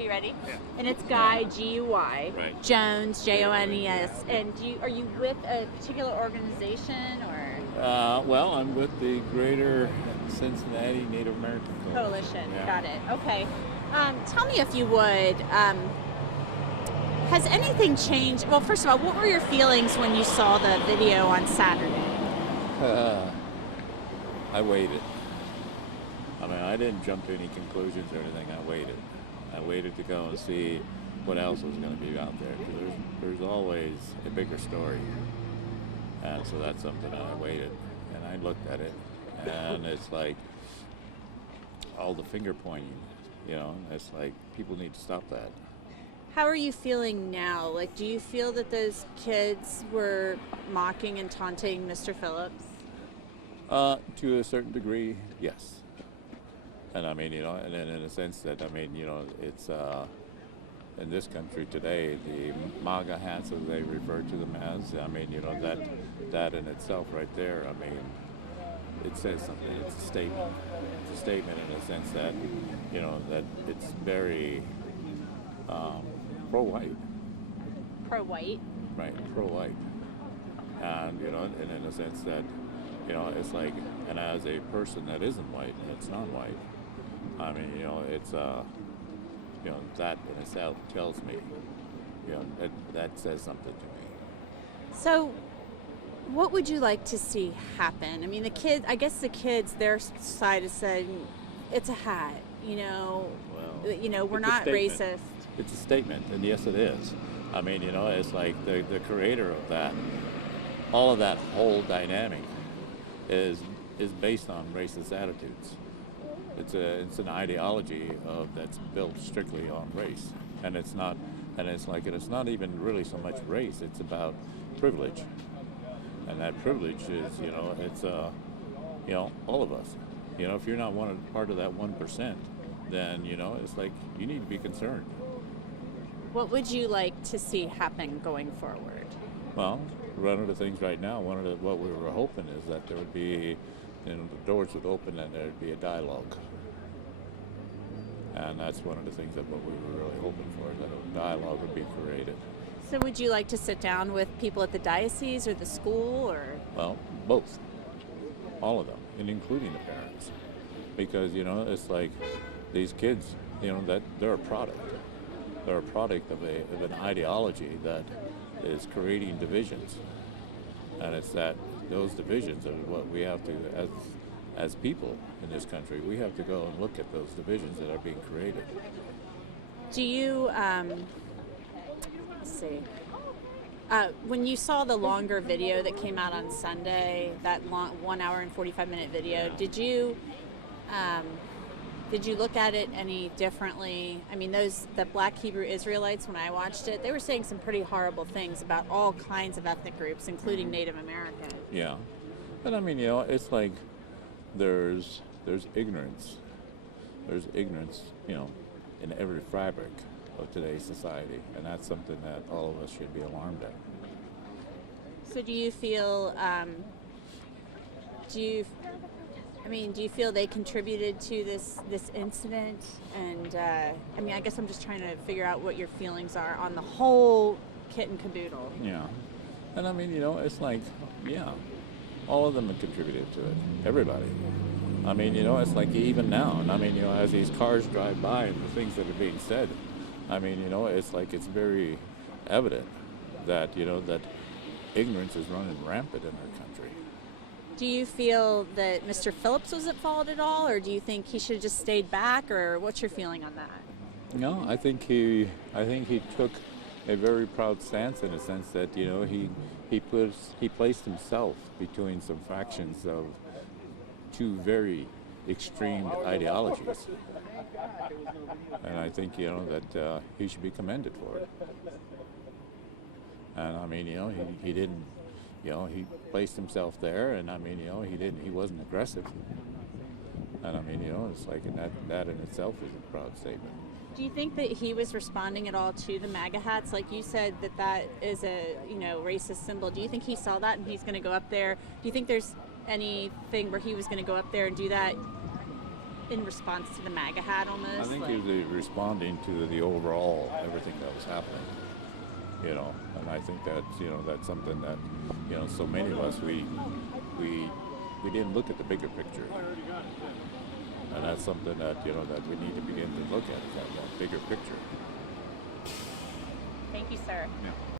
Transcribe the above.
you ready? Yeah. And it's Guy, G-U-Y, Right. Jones, J-O-N-E-S. And are you with a particular organization or? Well, I'm with the Greater Cincinnati Native American Coalition. Yeah. Got it. Okay. Tell me if you would, has anything changed? Well, first of all, what were your feelings when you saw the video on Saturday? I waited. I mean, I didn't jump to any conclusions or anything. I waited. I waited to go and see what else was going to be out there. Because there's always a bigger story. And so that's something that I waited. And I looked at it. And it's like all the finger pointing, you know, it's like people need to stop that. How are you feeling now? Like, do you feel that those kids were mocking and taunting Mr. Phillips? To a certain degree, yes. And I mean, you know, and in a sense that, I mean, you know, it's in this country today, the MAGA hats, as they refer to them as, I mean, you know, that in itself right there, I mean, it says something. It's a statement. It's a statement in a sense that, you know, that it's very pro-white. Pro-white? Right, pro-white. And, you know, and in a sense that, you know, it's like, and as a person that isn't white, and it's non-white, I mean, you know, it's, you know, that in itself tells me, you know, that says something to me. So, what would you like to see happen? I mean, the kids, I guess the kids, their side is saying, it's a hat, you know, we're not racist. It's a statement, and yes, it is. I mean, you know, it's like the creator of that, all of that whole dynamic is based on racist attitudes. It's an ideology that's built strictly on race, and it's not even really so much race. It's about privilege, and that privilege is, you know, it's you know, all of us. You know, if you're not part of that 1%, then, you know, it's like you need to be concerned. What would you like to see happen going forward? Well, one of the things right now, what we were hoping is that there would be, you know, the doors would open and there would be a dialogue. And that's one of the things that what we were really hoping for, that a dialogue would be created. So would you like to sit down with people at the diocese or the school, or? Well, both. All of them, and including the parents. Because, you know, it's like these kids, you know, that they're a product. They're a product of an ideology that is creating divisions. And it's that those divisions are what we have to, as people in this country, we have to go and look at those divisions that are being created. Do you, let's see, when you saw the longer video that came out on Sunday, that long 1 hour and 45-minute video, did you look at it any differently? I mean, the Black Hebrew Israelites, when I watched it, they were saying some pretty horrible things about all kinds of ethnic groups, including Native Americans. Yeah. And I mean, you know, it's like there's ignorance. There's ignorance, you know, in every fabric of today's society. And that's something that all of us should be alarmed at. So do you feel, do you feel they contributed to this incident? And I mean, I guess I'm just trying to figure out what your feelings are on the whole kit and caboodle. Yeah. And I mean, you know, it's like, yeah, all of them have contributed to it. Everybody. I mean, you know, it's like even now, and I mean, you know, as these cars drive by and the things that are being said, I mean, you know, it's like it's very evident that, you know, that ignorance is running rampant in our country. Do you feel that Mr. Phillips was at fault at all, or do you think he should have just stayed back, or what's your feeling on that? No, I think he took a very proud stance in a sense that, you know, he placed himself between some factions of two very extreme ideologies, and I think, you know, that he should be commended for it. And I mean, you know, he didn't. You know, he placed himself there, and I mean, you know, he wasn't aggressive. And I mean, you know, it's like, and that in itself is a proud statement. Do you think that he was responding at all to the MAGA hats? Like you said, that is a, you know, racist symbol. Do you think he saw that and he's going to go up there? Do you think there's anything where he was going to go up there and do that? in response to the MAGA hat almost? I think like, he was responding to the overall everything that was happening. And I think that's something that so many of us we didn't look at the bigger picture, and that's something that that we need to begin to look at, is that bigger picture. Thank you, sir. Yeah.